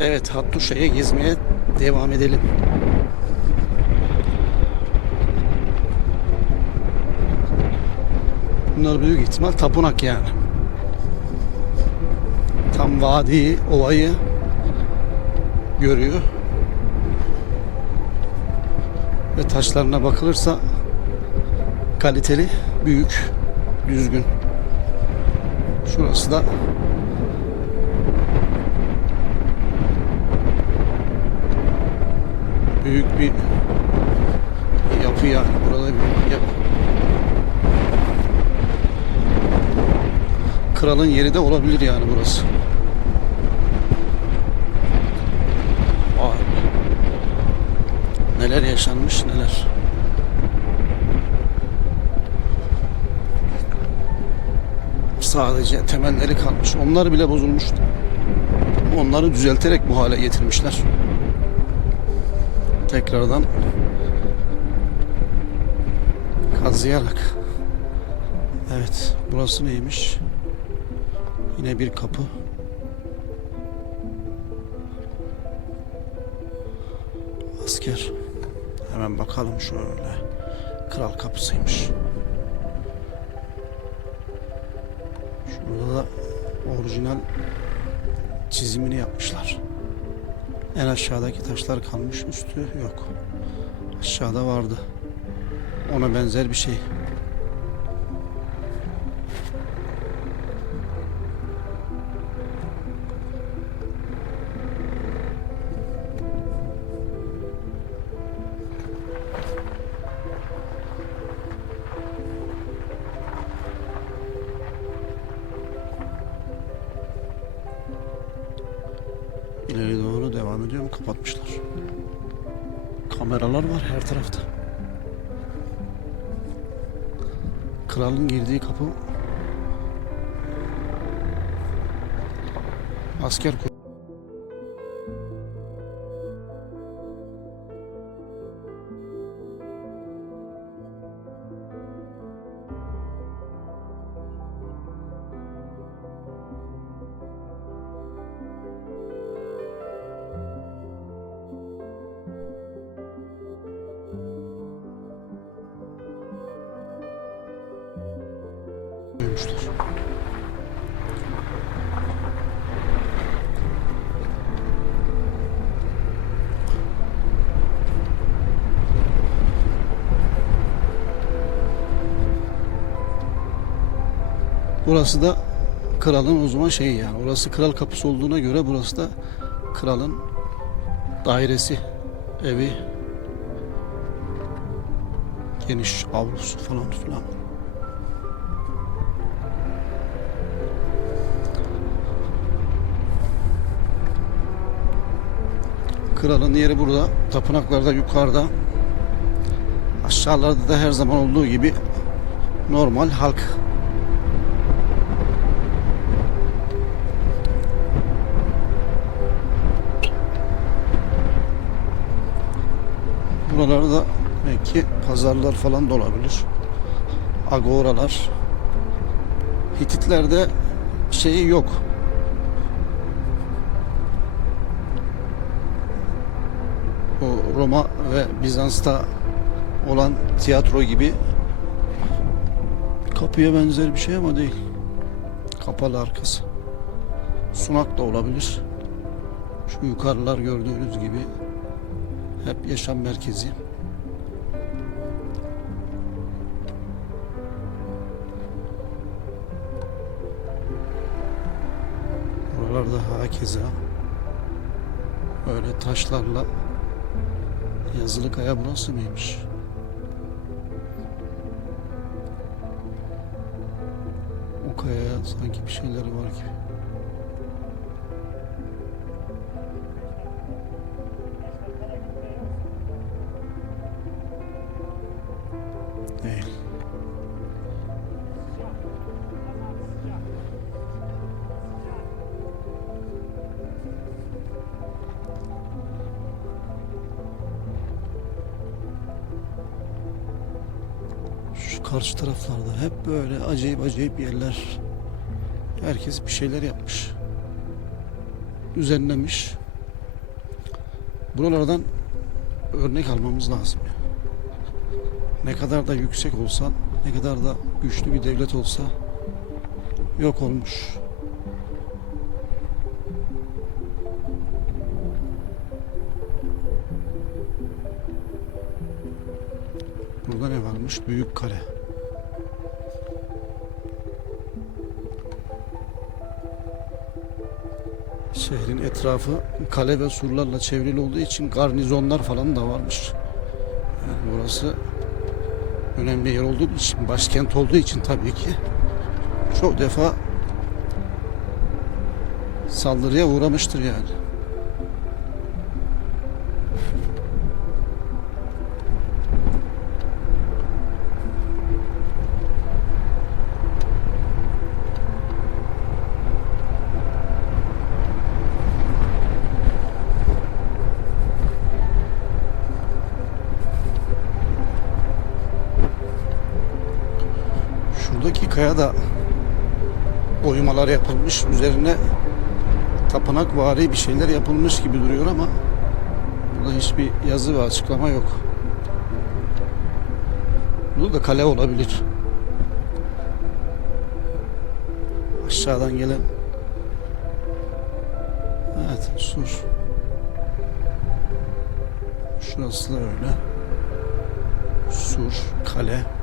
Evet Hattuşa'ya gezmeye devam edelim. Bunlar büyük ihtimal tapınak yani. Tam vadiyi, ovayı görüyor. Ve taşlarına bakılırsa kaliteli, büyük, düzgün. Şurası da büyük bir yapı yani. Burada bir yapı. Kralın yeri de olabilir yani burası. Vay. Neler yaşanmış neler. Sadece temelleri kalmış. Onlar bile bozulmuştu. Onları düzelterek bu hale getirmişler. Tekrardan kazıyarak. Evet, burası neymiş? Yine bir kapı. Asker. Hemen bakalım şöyle. Kral kapısıymış. Şurada da orijinal çizimini yapmışlar. En aşağıdaki taşlar kalmış, üstü yok. Aşağıda vardı. Ona benzer bir şey. İleri doğru devam ediyor mu? Kapatmışlar. Kameralar var her tarafta. Kralın girdiği kapı asker Burası da kralın o zaman şeyi yani. Orası kral kapısı olduğuna göre burası da kralın dairesi, evi, geniş avlusu falan filan. Kralın yeri burada. Tapınaklarda yukarıda. Aşağılarda da her zaman olduğu gibi normal halk. Buralarda belki pazarlar falan da olabilir. Agoralar. Hititlerde şeyi yok. o Roma ve Bizans'ta olan tiyatro gibi kapıya benzer bir şey ama değil. Kapalı arkası. Sunak da olabilir. Şu yukarılar gördüğünüz gibi hep yaşam merkezi. Buralarda hakeza böyle taşlarla Yazılı kaya burası mıymış? O kayaya sanki bir şeyleri var gibi. Karşı taraflarda hep böyle acayip acayip yerler. Herkes bir şeyler yapmış. Düzenlemiş. Buralardan örnek almamız lazım. Ne kadar da yüksek olsan, ne kadar da güçlü bir devlet olsa yok olmuş. Burada ne varmış? Büyük kale. Şehrin etrafı kale ve surlarla çevrili olduğu için garnizonlar falan da varmış. Yani burası önemli yer olduğu için, başkent olduğu için tabii ki çok defa saldırıya uğramıştır yani. Şuradaki kaya da oymalar yapılmış. Üzerine tapınak vari bir şeyler yapılmış gibi duruyor ama burada hiçbir yazı ve açıklama yok. Bu da kale olabilir. Aşağıdan gelen Evet sur. Şurası da öyle. Sur, kale.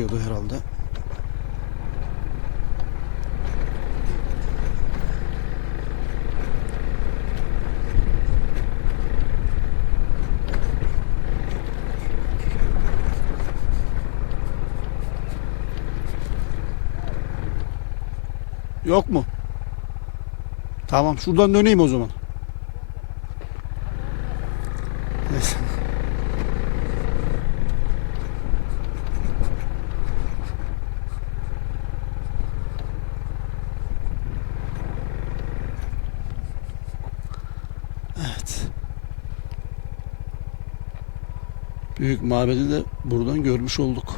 Yapılıyordu herhalde. Yok mu? Tamam şuradan döneyim o zaman. Neyse. Evet. Büyük mabedi de buradan görmüş olduk.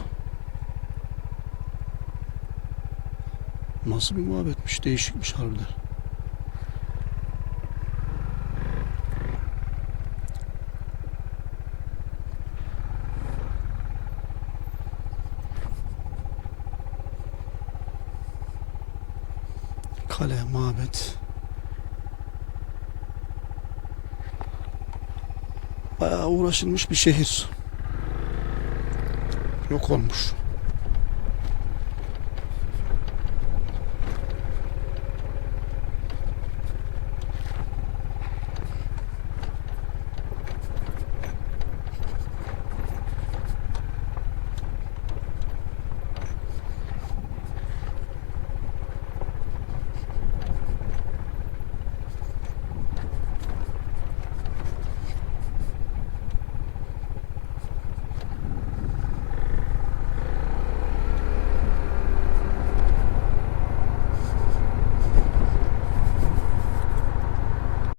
Nasıl bir muhabbetmiş, değişikmiş harbiden. Kale, mabet. Bayağı uğraşılmış bir şehir. Yok olmuş.